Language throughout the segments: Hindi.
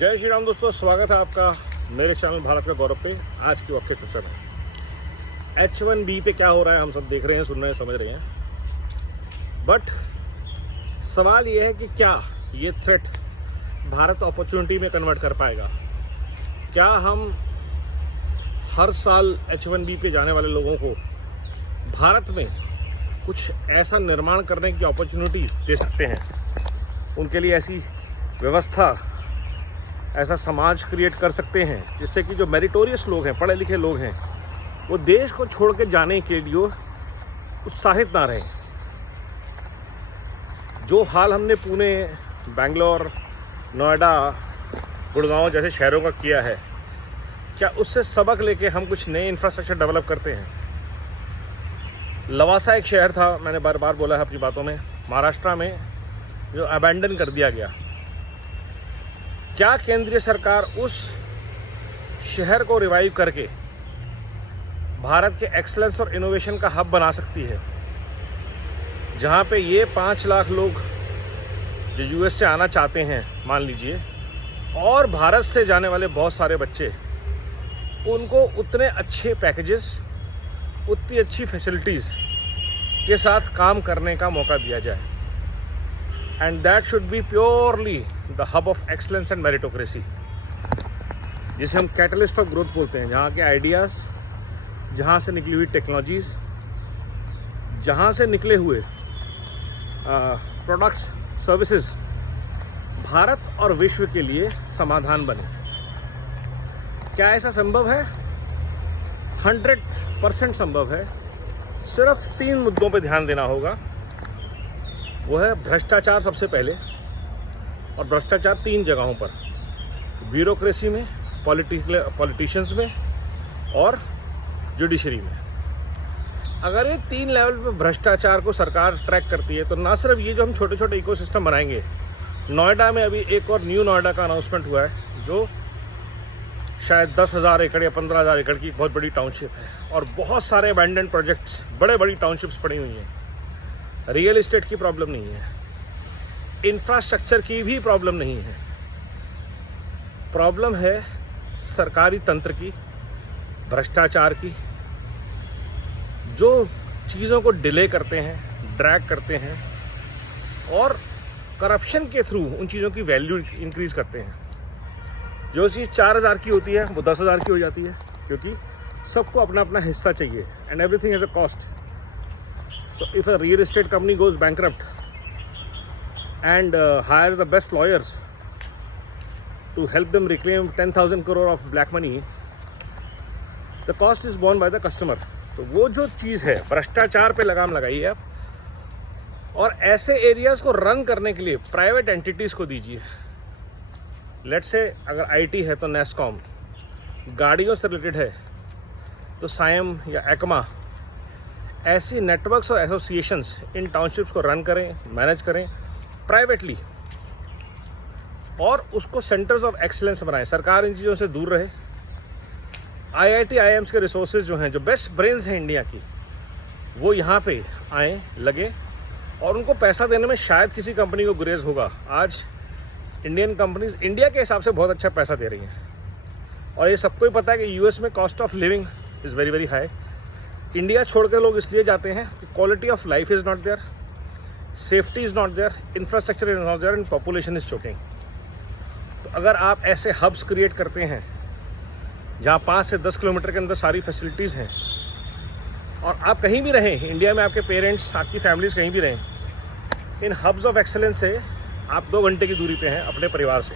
जय श्री राम दोस्तों, स्वागत है आपका मेरे चैनल भारत का गौरव पे। आज की वक्त चर्चा में H1B पे क्या हो रहा है हम सब देख रहे हैं, सुन रहे हैं, समझ रहे हैं। बट सवाल ये है कि क्या ये थ्रेट भारत अपॉर्चुनिटी में कन्वर्ट कर पाएगा? क्या हम हर साल H1B पे जाने वाले लोगों को भारत में कुछ ऐसा निर्माण करने की अपॉर्चुनिटी दे सकते हैं? उनके लिए ऐसी व्यवस्था, ऐसा समाज क्रिएट कर सकते हैं जिससे कि जो मेरिटोरियस लोग हैं, पढ़े लिखे लोग हैं, वो देश को छोड़ के जाने के लिए उत्साहित ना रहें। जो हाल हमने पुणे, बेंगलोर, नोएडा, गुड़गांव जैसे शहरों का किया है, क्या उससे सबक लेके हम कुछ नए इंफ्रास्ट्रक्चर डेवलप करते हैं? लवासा एक शहर था, मैंने बार बार बोला है अपनी बातों में, महाराष्ट्र में, जो अबैंडन कर दिया गया। क्या केंद्रीय सरकार उस शहर को रिवाइव करके भारत के एक्सीलेंस और इनोवेशन का हब बना सकती है, जहां पे ये 5 लाख लोग जो यूएस से आना चाहते हैं, मान लीजिए, और भारत से जाने वाले बहुत सारे बच्चे, उनको उतने अच्छे पैकेजेस, उतनी अच्छी फैसिलिटीज़ के साथ काम करने का मौका दिया जाए। And that should be purely the hub of excellence and meritocracy, जिसे हम कैटलिस्ट ऑफ ग्रोथ बोलते हैं। जहाँ के आइडियाज़, जहाँ से निकली हुई टेक्नोलॉजीज़, जहाँ से निकले हुए प्रोडक्ट्स, सर्विसेज भारत और विश्व के लिए समाधान बने। क्या ऐसा संभव है? 100% संभव है। सिर्फ 3 मुद्दों पे ध्यान देना होगा। वो है भ्रष्टाचार सबसे पहले, और भ्रष्टाचार 3 जगहों पर, ब्यूरोक्रेसी में, पॉलिटिशियंस में और जुडिशरी में। अगर ये 3 लेवल पे भ्रष्टाचार को सरकार ट्रैक करती है तो ना सिर्फ ये जो हम छोटे छोटे इकोसिस्टम बनाएंगे, नोएडा में अभी एक और न्यू नोएडा का अनाउंसमेंट हुआ है, जो शायद 10,000 एकड़ या 15,000 एकड़ की बहुत बड़ी टाउनशिप है, और बहुत सारे अबैंडन्ड प्रोजेक्ट्स, बड़े बड़ी टाउनशिप्स पड़ी हुई हैं। रियल एस्टेट की प्रॉब्लम नहीं है, इंफ्रास्ट्रक्चर की भी प्रॉब्लम नहीं है, प्रॉब्लम है सरकारी तंत्र की, भ्रष्टाचार की, जो चीज़ों को डिले करते हैं, ड्रैग करते हैं, और करप्शन के थ्रू उन चीज़ों की वैल्यू इंक्रीज करते हैं। जो चीज़ 4,000 की होती है वो 10,000 की हो जाती है, क्योंकि सबको अपना अपना हिस्सा चाहिए। And everything has a cost. So if a real estate company goes bankrupt and hires the best lawyers to help them reclaim 10,000 crore of black money, the cost is borne by the customer. तो वो जो चीज़ है, भ्रष्टाचार पे लगाम लगाइए आप, और ऐसे एरियाज़ को रन करने के लिए प्राइवेट एंटिटीज़ को दीजिए। लेट से अगर आईटी है तो नेस्कॉम, गाड़ियों से रिलेटेड है तो सायम या एकमा, ऐसी नेटवर्क्स और एसोसिएशंस इन टाउनशिप्स को रन करें, मैनेज करें प्राइवेटली, और उसको सेंटर्स ऑफ एक्सीलेंस बनाएं। सरकार इन चीज़ों से दूर रहे। आईआईटी, आईआईएम्स के रिसोर्सेज जो हैं, जो बेस्ट ब्रेन्स हैं इंडिया की, वो यहाँ पे आएँ, लगे, और उनको पैसा देने में शायद किसी कंपनी को गुरेज होगा। आज इंडियन कंपनीज इंडिया के हिसाब से बहुत अच्छा पैसा दे रही हैं, और ये सबको ही पता है कि यूएस में cost of living is very very high. India छोड़ के लोग इसलिए जाते हैं कि quality of life is not there, safety is not there, infrastructure is not there, and population is choking. तो अगर आप ऐसे हब्स क्रिएट करते हैं जहाँ 5 से 10 किलोमीटर के अंदर सारी फैसिलिटीज़ हैं, और आप कहीं भी रहें इंडिया में, आपके पेरेंट्स, आपकी फैमिलीज कहीं भी रहें, इन हब्स ऑफ एक्सेलेंस से आप 2 घंटे की दूरी पे हैं अपने परिवार से।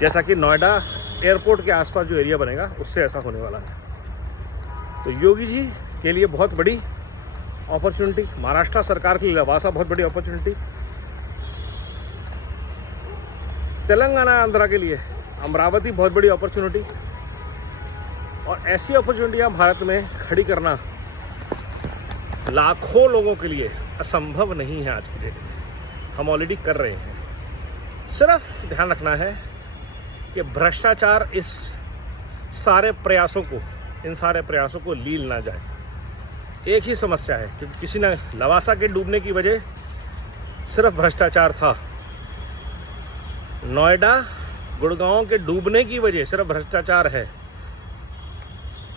जैसा कि नोएडा एयरपोर्ट के आसपास जो एरिया बनेगा, उससे ऐसा होने वाला है। तो योगी जी के लिए बहुत बड़ी अपॉर्चुनिटी, महाराष्ट्र सरकार के लिए लवासा बहुत बड़ी अपॉर्चुनिटी, तेलंगाना, आंध्रा के लिए अमरावती बहुत बड़ी अपॉर्चुनिटी, और ऐसी अपॉर्चुनिटियां भारत में खड़ी करना लाखों लोगों के लिए असंभव नहीं है आज की डेट में। हम ऑलरेडी कर रहे हैं। सिर्फ ध्यान रखना है कि भ्रष्टाचार इन सारे प्रयासों को लील ना जाए। एक ही समस्या है, क्योंकि किसी ने लवासा के डूबने की वजह सिर्फ भ्रष्टाचार था। नोएडा गुड़गांव के डूबने की वजह सिर्फ भ्रष्टाचार है।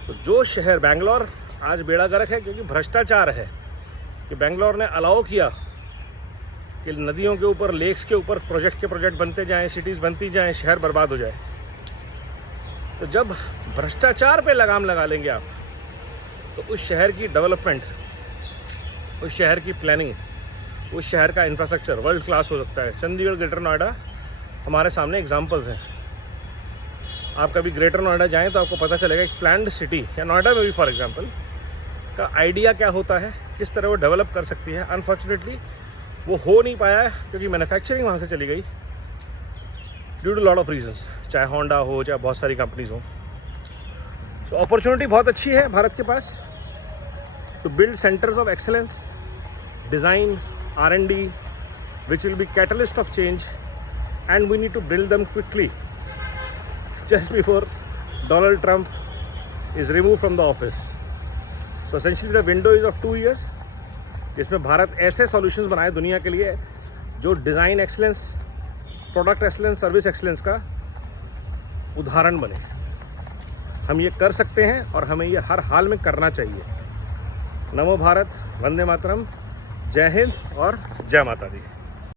तो जो शहर बेंगलोर आज बेड़ा गर्क है क्योंकि भ्रष्टाचार है, कि बेंगलोर ने अलाउ किया कि नदियों के ऊपर, लेक्स के ऊपर प्रोजेक्ट बनते जाएं, सिटीज़ बनती जाएं, शहर बर्बाद हो जाए। तो जब भ्रष्टाचार पे लगाम लगा लेंगे आप, तो उस शहर की डेवलपमेंट, उस शहर की प्लानिंग, उस शहर का इंफ्रास्ट्रक्चर वर्ल्ड क्लास हो सकता है। चंडीगढ़, ग्रेटर नोएडा हमारे सामने एग्जांपल्स हैं। आप कभी ग्रेटर नोएडा जाएं तो आपको पता चलेगा एक प्लान्ड सिटी, या नोएडा में भी फॉर एग्जांपल, का आइडिया क्या होता है, किस तरह वो डेवलप कर सकती है। अनफॉर्चुनेटली वो हो नहीं पाया क्योंकि मैन्युफैक्चरिंग वहाँ से चली गई due to lot of reasons, चाहे होंडा हो, चाहे बहुत सारी कंपनीज हो। सो अपॉर्चुनिटी बहुत अच्छी है भारत के पास to build centres of excellence, design, R&D, which will be catalyst of change, and we need to build them quickly just before Donald Trump is removed from the office. So essentially the window is of 2 years, जिसमें भारत ऐसे सॉल्यूशंस बनाए दुनिया के लिए जो design excellence, product excellence, service excellence का उदाहरण बने। हम ये कर सकते हैं और हमें ये हर हाल में करना चाहिए। नमो भारत, वंदे मातरम, जय हिंद और जय माता दी।